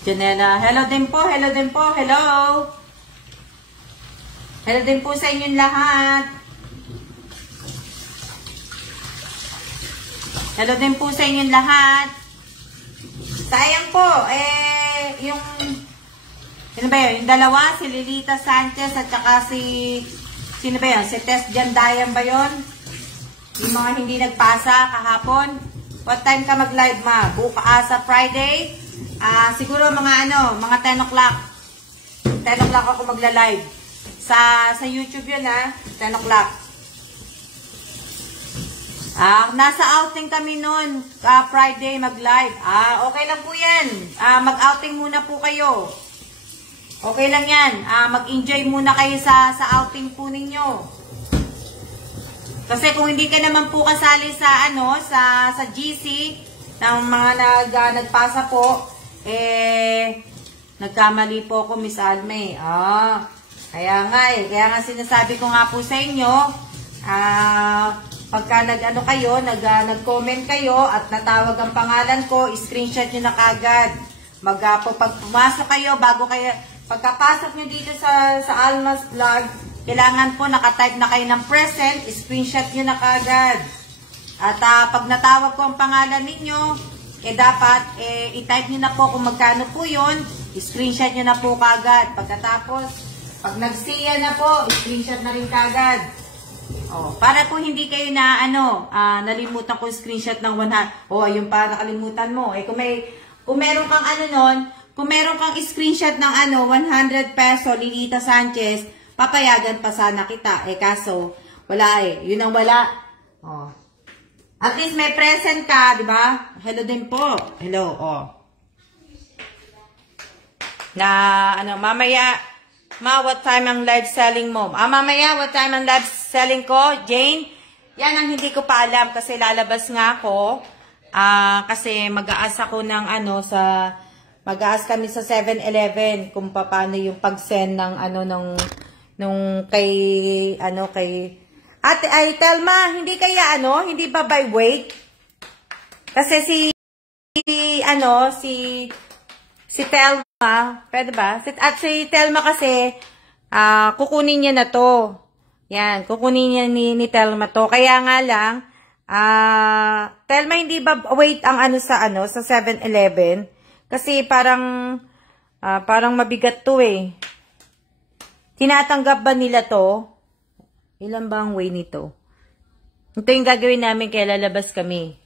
Janela, hello din po, hello. Hello din po sa inyong lahat. Hello din po sa inyong lahat. Sayang po, sino ba yun? Yung dalawa, si Lilita Sanchez at saka sino ba yun? Si Tess Jandayan ba yun? Yung mga hindi nagpasa kahapon. What time ka mag-live, ma? Bukas sa Friday? Siguro mga mga 10 o'clock. 10 o'clock ako magla-live. Sa YouTube yun 10 o'clock. Nasa outing kami noon, Friday mag-live. Okay lang po yan. Mag-outing muna po kayo. Okay lang yan. Mag-enjoy muna kayo sa outing po ninyo. Kasi kung hindi ka naman po kasali sa sa GC ng mga nagpasa po, nagkamali po ako, Miss Almay. Kaya nga sinasabi ko nga po sa inyo, pagka nag-comment kayo at natawag ang pangalan ko, screenshot nyo na kagad. Pag pumasok kayo, pagkapasok nyo dito sa Alma's Vlog, kailangan po nakatype na kayo ng present, screenshot nyo na kagad. At pag natawag ko ang pangalan ninyo, dapat i-type nyo na po kung magkano po yun, screenshot nyo na po kagad. Pagkatapos, pag nag-siya na po, screenshot na rin kagad. Para po hindi kayo na nalimutan ko screenshot ng 100. Ayun pa, nakalimutan mo. Kung meron kang kung meron kang screenshot ng 100 peso, Lilita Sanchez, papayagan pa sana kita. Kaso, Wala eh. Yun ang wala. Oh. At least may present ka, di ba? Hello din po. Hello, oh. Na, mamaya, what time ang live selling mo? Mamaya, what time ang live selling ko? Jane? Yan ang hindi ko pa alam kasi lalabas nga ako. Kasi mag-aas ako ng mag-aas kami sa 7-Eleven kung paano yung pag-send ng nung kay Ate ay Telma, hindi kaya hindi ba by weight? Kasi si Telma, pwede ba? At si Telma kasi kukunin niya na to. Yan, kukunin niya ni Telma to. Kaya nga lang Telma, hindi ba weight ang sa 7-Eleven? Kasi parang mabigat to eh. Tinatanggap ba nila to? Ilan ba ang weight nito? Ito yung gagawin namin kaya lalabas kami.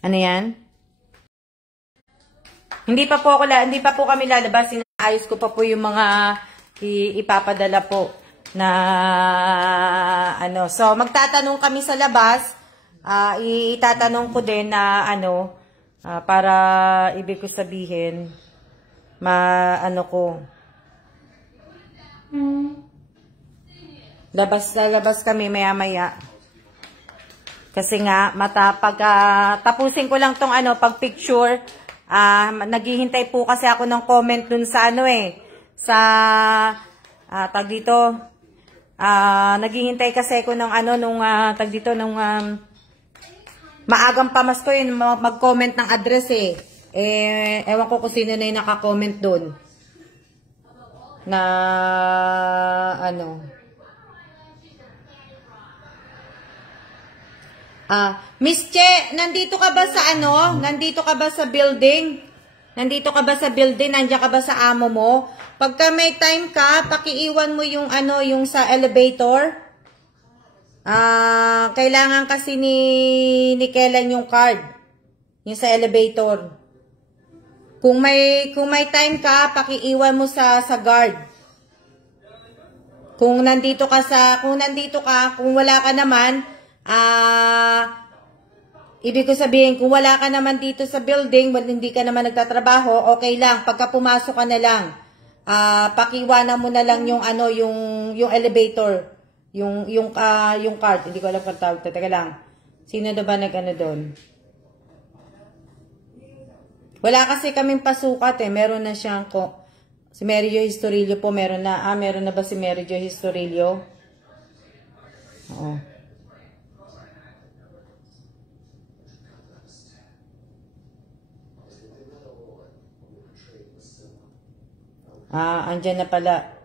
Ano yan? Hindi pa po kami lalabas. Ayos ko pa po yung mga ipapadala po na So, magtatanong kami sa labas. Itatanong ko din na para ibig ko sabihin labas kami maya-maya. Kasi nga, tapusin ko lang tong pag-picture, naghihintay po kasi ako ng comment dun sa naghihintay kasi ako ng maagang pamasko yun, mag-comment ng address eh. Ewan ko kung sino na yung naka-comment dun. Na, Miss Che, nandito ka ba sa Nandito ka ba sa building? Nandito ka ba sa building? Nandiyan ka ba sa amo mo? Pagka may time ka, pakiiwan mo yung yung sa elevator. Kailangan kasi ni Kellen yung card. Yung sa elevator. Kung may time ka, pakiiwan mo sa guard. Kung nandito ka, kung wala ka naman, ibig ko sabihin, kung wala ka naman dito sa building, hindi ka naman nagtatrabaho, okay lang. Pagka pumasok ka na lang, pakiiwanan mo na lang yung yung elevator, yung card. Hindi ko alam kung tawag. Teka lang. Sino na ba doon? Wala kasi kaming pasukat eh. Meron na siyang si Mary Jo Historilio po meron na. Meron na ba si Mary Jo Historilio? Oo. Andyan na pala.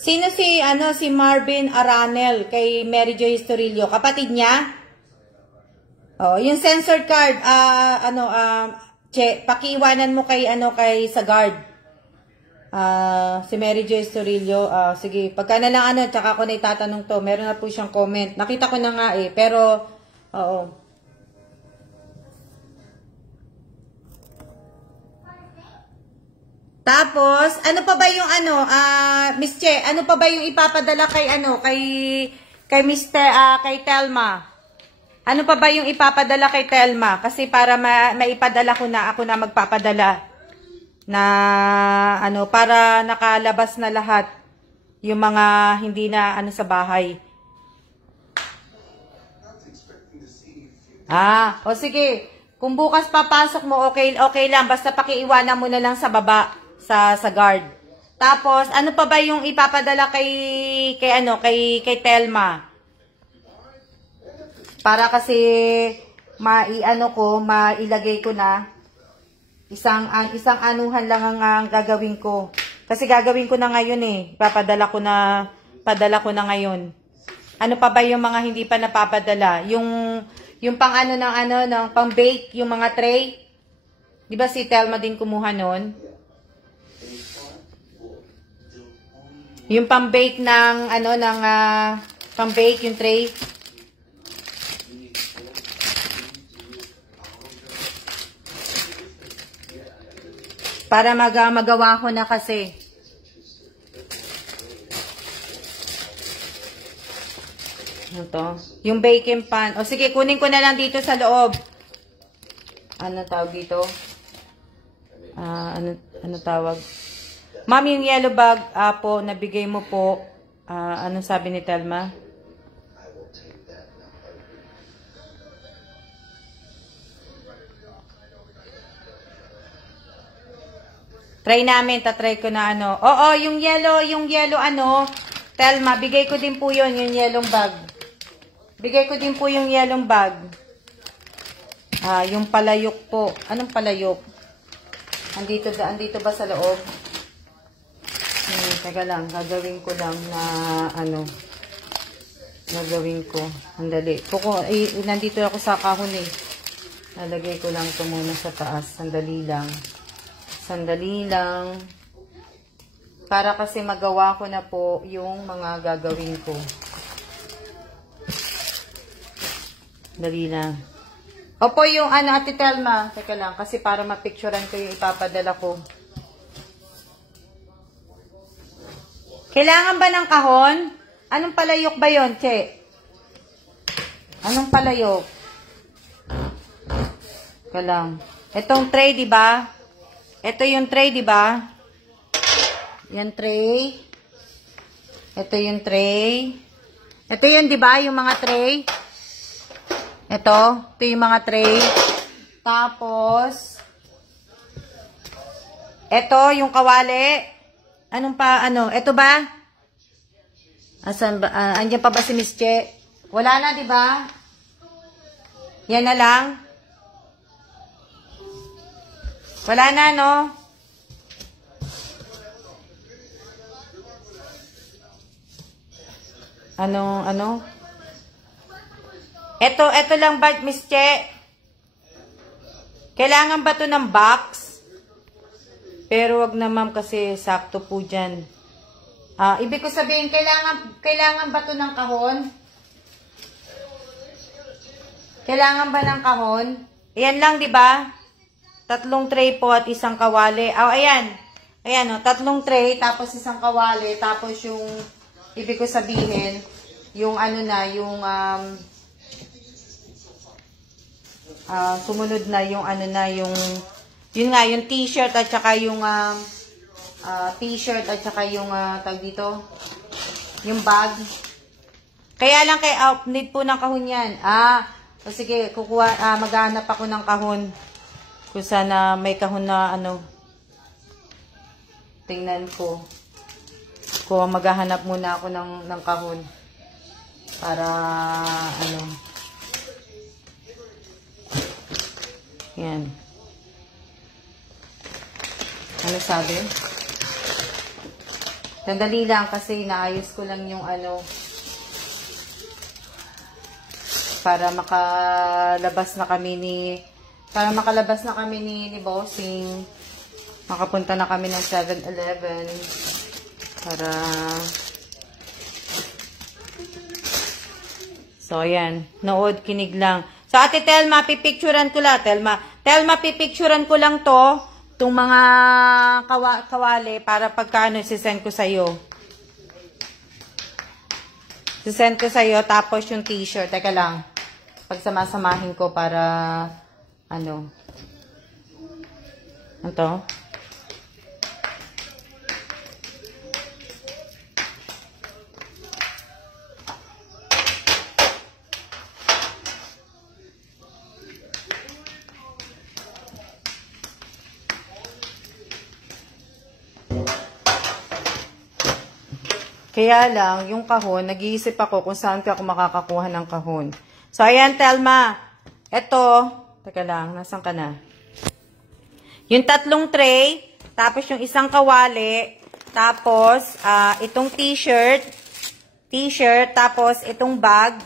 Sino si Marvin Aranel kay Mary Jo Historilio? Kapatid niya? Oh, yung censored card, pakiiwanan mo kay sa guard. Si Mary Jo Historilio, sige, pagka na lang tsaka ako na itatanong to. Meron na po siyang comment. Nakita ko na nga eh, pero oo. Tapos, ano pa ba yung Miss Che, ano pa ba yung ipapadala kay kay Telma? Ano pa ba yung ipapadala kay Telma? Kasi para maipadala ko na, ako na magpapadala na para nakalabas na lahat yung mga hindi na sa bahay. O sige, kung bukas papasok mo, okay lang, basta pakiiwanan mo na lang sa baba. Sa guard. Tapos, ano pa ba yung ipapadala kay Telma? Para kasi mailagay ko na isang anuhan lang ang gagawin ko. Kasi gagawin ko na ngayon eh. Padala ko na ngayon. Ano pa ba yung mga hindi pa napapadala? Yung pang ng pang bake, yung mga tray. 'Di ba si Telma din kumuha noon? Yung pang-bake ng pang-bake yung tray. Para magawa ko na kasi. Ito. Yung baking pan. O sige, kunin ko na lang dito sa loob. Ano tawag dito? Ano tawag? Ma'am, yung yellow bag po, nabigay mo po. Ano sabi ni Telma? Try namin, tatry ko na ano. Oo, yung yellow ano, Telma, bigay ko din po yun, yung yellow bag. Bigay ko din po yung yellow bag. Yung palayok po. Anong palayok? Andito ba sa loob? Teka lang, gagawin ko lang na ano. Gagawin ko. Andali. Nandito ako sa kahon eh. Nalagay ko lang ito muna sa taas. Sandali lang. Sandali lang. Para kasi magawa ko na po yung mga gagawin ko. Dali lang. Opo, yung ano, Ate Telma. Teka lang, kasi para mapicturean ko yung ipapadala ko. Kailangan ba ng kahon? Anong palayok ba yon, Che? Anong palayok? Teka lang. Itong tray, di ba? Ito yung tray, di ba? Yan tray. Ito yung tray. Ito yun, di ba? Yung mga tray. Ito yung mga tray. Tapos, ito yung kawali. Anong pa, ano? Ito ba? Asan ba? Andiyan pa ba si Miss Che? Wala na, di ba? Yan na lang. Wala na, no? Ano? Ito lang ba, Miss Che? Kailangan ba to ng box? Pero wag na, ma'am, kasi sakto po dyan. Ibig ko sabihin, kailangan ba to ng kahon? Kailangan ba ng kahon? Ayan lang, di ba? 3 tray po at isang kawali. Ayan. Ayan, 3 tray, tapos isang kawali, tapos yung, ibig ko sabihin, yung ano na, yung, sumunod na yung ano na, yung, yun nga, yung t-shirt at saka yung, t-shirt at saka yung, tag dito, yung bag. Kaya lang need po ng kahon yan. Sige, maghanap ako ng kahon. Kung sana may kahon na ano. Tingnan ko. Kung maghahanap muna ako ng kahon. Para ano. Yan. Ano sabi? Sandali lang kasi naayos ko lang yung ano. Para makalabas na kami ni Bossing. Makapunta na kami ng 7-Eleven. Para so ayan, nood, kinig lang. So Ate Telma, pipicturean ko lang. Telma, pipicturean ko lang itong mga kawali para pagkano sisend ko sa'yo. Sisend ko sa'yo, tapos yung t-shirt. Teka lang. Pagsamasamahin ko para ano. Ito. Kaya lang, yung kahon, nag-iisip ako kung saan ako makakakuha ng kahon. So, ayan, Telma. Ito, teka lang, nasan ka na? Yung 3 tray, tapos yung isang kawali, tapos, itong t-shirt, tapos itong bag.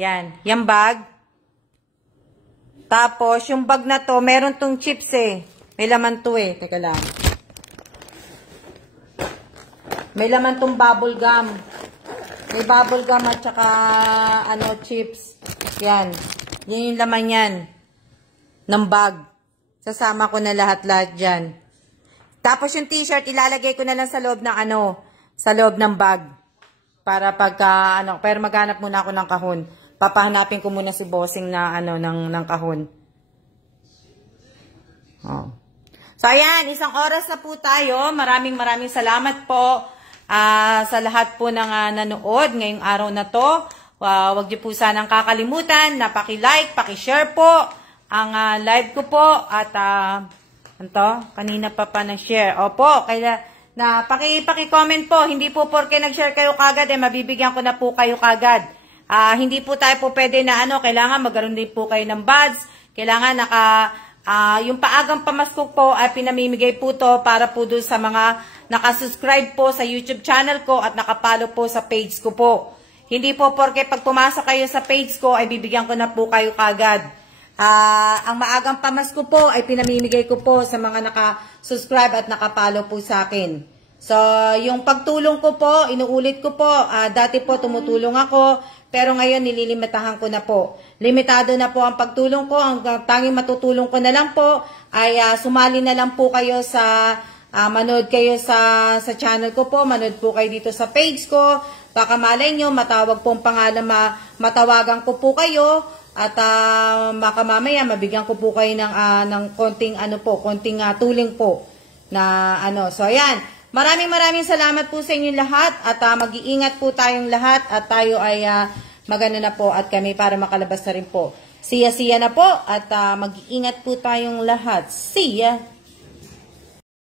Yan, yung bag. Tapos, yung bag na to, meron tong chips eh. May laman to eh. Teka lang. May laman tong bubble gum. May bubble gum at saka ano, chips. Yan. Yan yung laman yan. Ng bag. Sasama ko na lahat-lahat dyan. Tapos yung t-shirt, ilalagay ko na lang sa loob ng sa loob ng bag. Para pagka, pero maghanap muna ako ng kahon. Papahanapin ko muna si bossing na, ng kahon. Oh. So, ayan, isang oras na po tayo. Maraming salamat po sa lahat po ng nanood ngayong araw na to. Huwag niyo po sanang kakalimutan na paki-like, paki-share po ang live ko po at kanina pa na-share. Opo, kaya na paki-comment po. Hindi po porke nag-share kayo kagad mabibigyan ko na po kayo kagad. Hindi po tayo po pwede na kailangan magkaroon din po kayo ng buds. Kailangan yung paagang pamasko po ay pinamimigay po to para po doon sa mga nakasubscribe po sa YouTube channel ko at nakapalo po sa page ko po. Hindi po porke pag pumasok kayo sa page ko ay bibigyan ko na po kayo kagad. Ang maagang pamasko po ay pinamimigay ko po sa mga nakasubscribe at nakapalo po sa akin. So, yung pagtulong ko po, inuulit ko po, dati po tumutulong ako, pero ngayon nililimitahan ko na po. Limitado na po ang pagtulong ko, ang tanging matutulong ko na lang po ay sumali na lang po kayo sa, manood kayo sa channel ko po, manood po kayo dito sa page ko. Baka malay nyo, matawag po ang pangalan, matawagan ko po kayo. At baka mamaya mabigyan ko po kayo ng konting konting tuling po na So ayan, maraming salamat po sa inyo lahat at mag-iingat po tayong lahat at tayo ay magano na po at kami para makalabas na rin po. Siya na po at mag-iingat po tayong lahat. See ya!